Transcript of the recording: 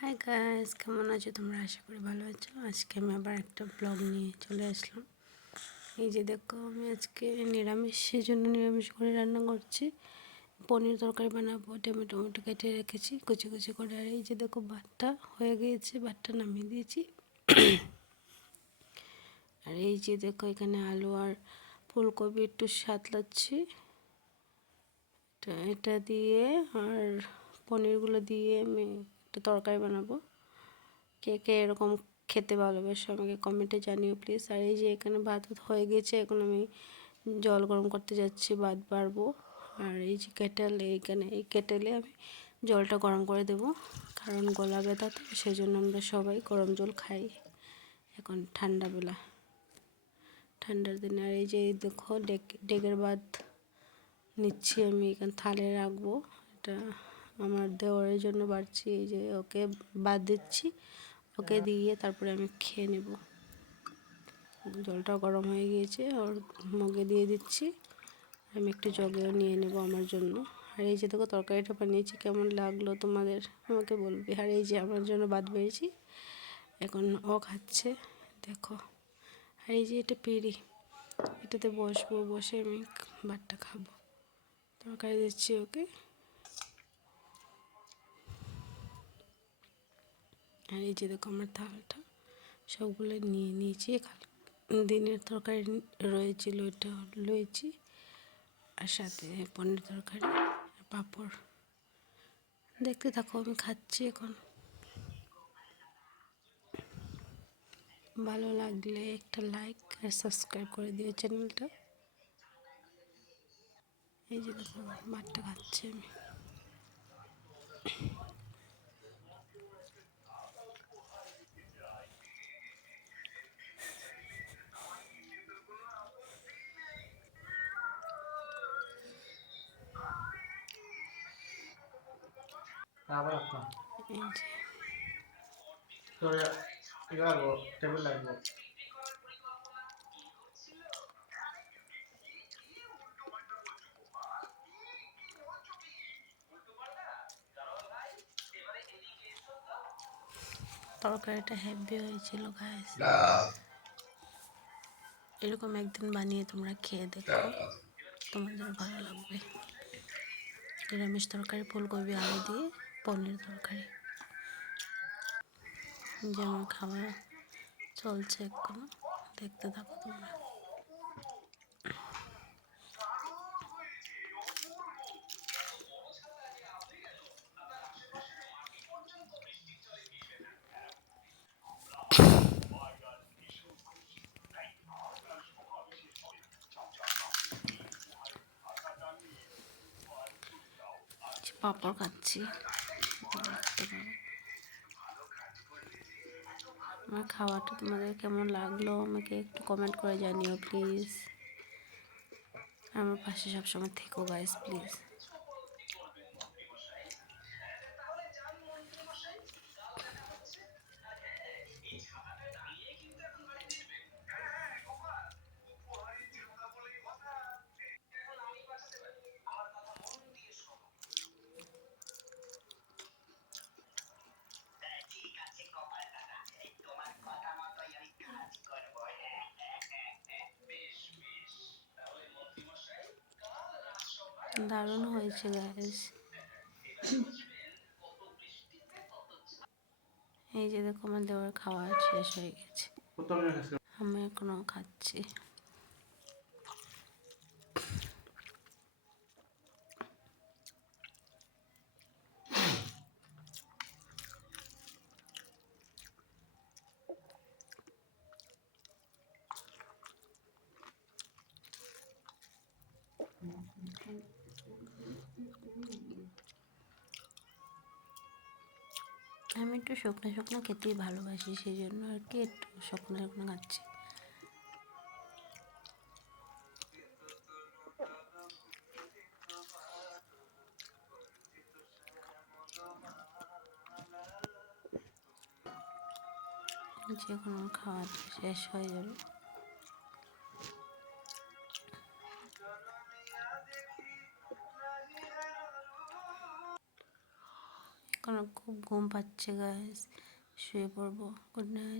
Hi guys, কেমন আছো তোমরা? আশা করি ভালো আছো। আজকে আমি আবার একটা ব্লগ নিয়ে চলে আসলাম। এই যে দেখো, আমি আজকে সেজন্য নিরামিষ করে রান্না করছি। পনির তরকারি বানাবো। টমেটো কেটে রেখেছি কুচি কুচি করে। আর এই যে দেখো, ভাতটা হয়ে গিয়েছে, ভাতটা নামিয়ে দিয়েছি। আর এই যে দেখো, এখানে আলু আর ফুলকপি একটু সাতলাচ্ছি। এটা দিয়ে আর পনিরগুলো দিয়ে আমি একটা তরকারি বানাবো। কে কে এরকম খেতে ভালোবাসো আমাকে কমেন্টে জানিও প্লিজ। আর এই যে এখানে ভাত হয়ে গেছে, এখন আমি জল গরম করতে যাচ্ছি, ভাত বাড়বো। আর এই যে এইখানে এই কেটেলে আমি জলটা গরম করে দেব, কারণ গলা ব্যথা তো, সেই জন্য আমরা সবাই গরম জল খাই এখন ঠান্ডার দিনে। আর এই যে দেখো, ডেকের ভাত নিচ্ছি আমি, এখানে থালে রাখবো। এটা আমার দেওয়ারের জন্য বাড়ছি। এই যে ওকে ভাত দিচ্ছি, ওকে দিয়ে তারপরে আমি খেয়ে নেব। জলটা গরম হয়ে গিয়েছে, ওর মগে দিয়ে দিচ্ছি। আমি একটু জগেও নিয়ে নেব আমার জন্য। আর এই যে দেখো, তরকারিটা বানিয়েছি, কেমন লাগলো তোমাদের আমাকে বলবে। আর এই যে আমার জন্য ভাত বেড়েছি, এখন ও খাচ্ছে দেখো। আর এই যে এটা পিঁড়ি, এটাতে বসবো, বসে আমি ভাতটা খাবো। তরকারি দিচ্ছি ওকে। আর এই যে দেখো, আমার থালটা সবগুলো নিয়ে নিয়েছি। দিনের তরকারি রয়েছিল, ওইটা লয়েছি, আর সাথে পনির তরকারি আর পাঁপড়। দেখতে থাকো, আমি খাচ্ছি এখন। ভালো লাগলে একটা লাইক আর সাবস্ক্রাইব করে দিও চ্যানেলটা। এই যে দেখো, ভাতটা খাচ্ছি আমি। এই যে তরকারিটা হেভি হয়েছিল গাইস। এরকম একদিন বানিয়ে তোমরা খেয়ে দেখো, তোমাদের ভালো লাগবে। নিরামিষ তরকারি, ফুলকপি আলু দিয়ে পনির তরকারি। যে আমার খাবার চলছে এখনো, দেখতে থাকো তোমরা। পাঁপড় খাচ্ছি, দেখতে পাবো। আমার খাওয়াটা তোমাদের কেমন লাগলো আমাকে একটু কমেন্ট করে জানিও প্লিজ। আমার পাশে সবসময় থেকো গাইস প্লিজ। দারুণ হয়েছে গাইস। এই যে দেখো, আমার দেওয়ার খাওয়া শেষ হয়ে গেছে, আমি এখনো খাচ্ছি। আমি একটু শুকনো শুকনো খেতেই ভালোবাসি, সেই জন্য আর কি একটু শুকনো শুকনো খাচ্ছি। যে কোনো খাওয়াটা শেষ হয়ে যাবে। এখন খুব ঘুম পাচ্ছে গাইস, শুয়ে পড়বো। Good night.